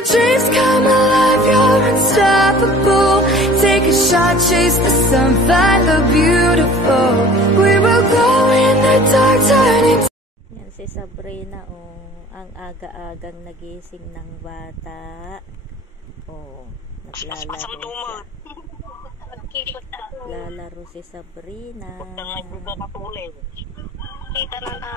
your dreams come alive, you're unstoppable. Take a shot, chase the sun, find the beautiful. We will glow in the dark, turning. Yan si Sabrina, oh, ang aga-agang nagising ng bata. Oh, naglalaro siya. Naglalaro si Sabrina. Kita na na.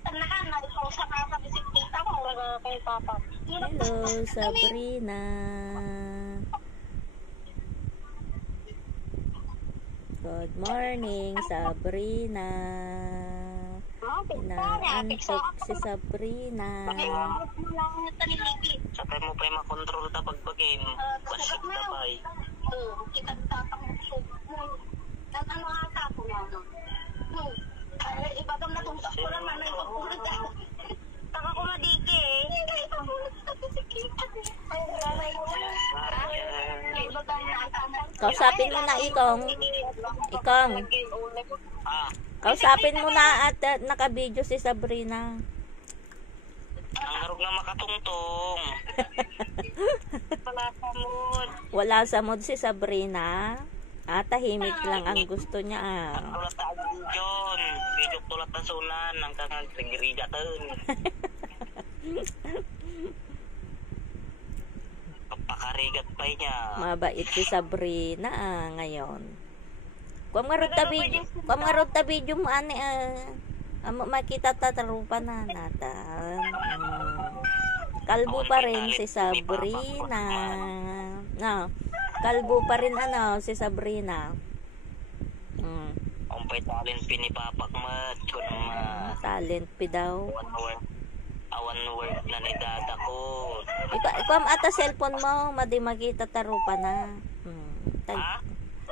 Tanahan na ito sa kakabisikleta mo kay Papa. Hello, Sabrina. Good morning, Sabrina. Inaantok si Sabrina. Sakay mo pa yung makontrol ta pag-game. Pasok na pa eh. Kita tatakot. Ano ata po na? Ibagam na tungkol ko naman na ipagpulot ako. Taka ko madiki eh. Kausapin mo na, Ikong. Ikong. Kausapin mo na at naka-video si Sabrina. Ang harog na makatungtong. Wala sa mood. Wala sa mood si Sabrina. Tahimik lang ang gusto niya. Tulat ta John. Bidok tulat ta sunan ang kanang tigrigaten. Kapakarigat pa niya. Mabait si Sabrina ngayon. Kung marot ta video mo ani makita tatarupa na natan. Kalbo pa rin si Sabrina. No. Kalbo pa rin si Sabrina. Umpay talent pinipapak mat kun talent pi daw. Awan work na ni dada ko. Ikaw ata cellphone mo madi makita tarupa na.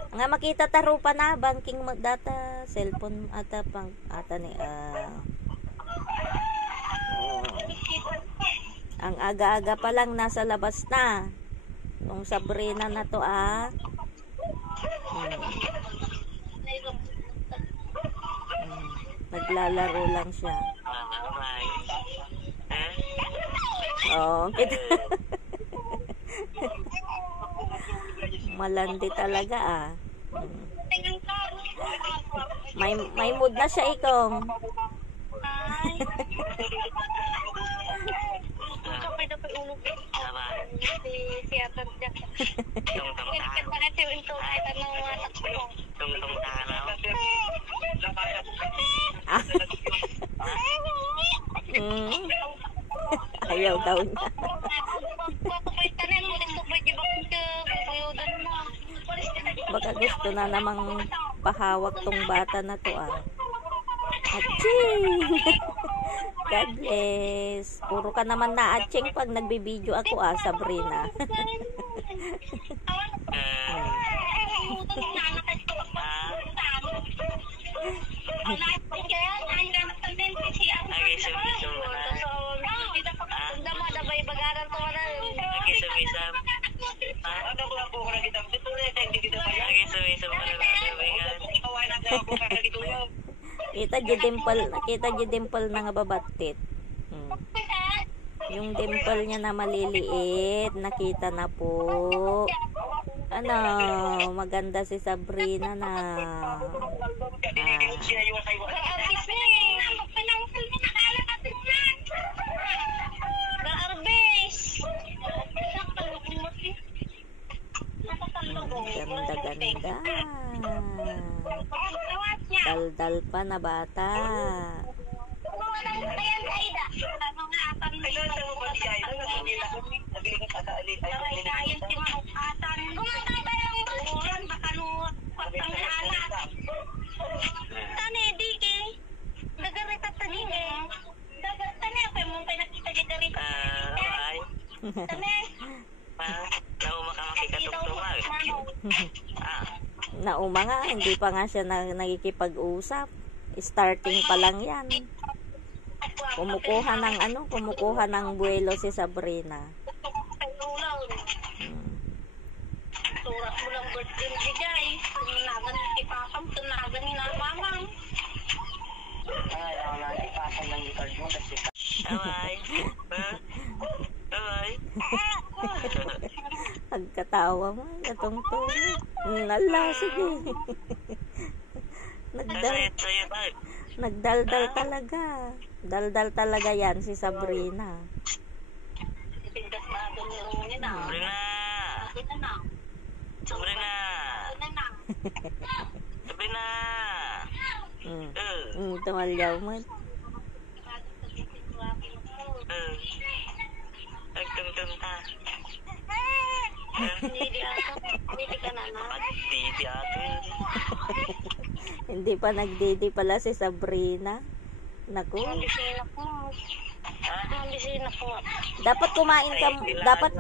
Nga makita tarupa na banking mo data cellphone ata pang ata ni ang aga-aga pa lang nasa labas na. Yung Sabrina na to naglalaro lang siya. Oh, kita. Malandi talaga May mood na siya, Ikong. Ayaw daw niya. Baka gusto na namang pahawak tong bata na to Aching! God bless. Puro ka naman na aching pag nagbibideo ako Sabrina. Kita di dimple na nga babatit. Yung dimple niya na maliliit, nakita na po. Maganda si Sabrina na. Ganda. Dal-dal pa na bata. Nauma nga, hindi pa nga siya nagkikipag-usap. Starting pa lang yan. Kumukuha ng buwelo si Sabrina. Surat mo lang birthday bigay. Tunagan ni Papam, tunagan ni Mamang. Ay, wala ni Papam lang yung card mo kasi. Bye. tawa mo. Natungtong. Nala, sige. Sa'yo tayo. Nagdaldal talaga. Daldal talaga yan si Sabrina. Ipindas na doon ni Rumi na. Sabrina! Sabi na. Sabrina! Sabi na. Sabrina! Tumalyaw mo. Nagtungtong ta. Hindi ata. Hindi ka na na. Pagdidi atin. Hindi pa nagdidi pala si Sabrina. Naku. Ang bisina ko. Ang bisina ko. Dapat kumain ka, dapat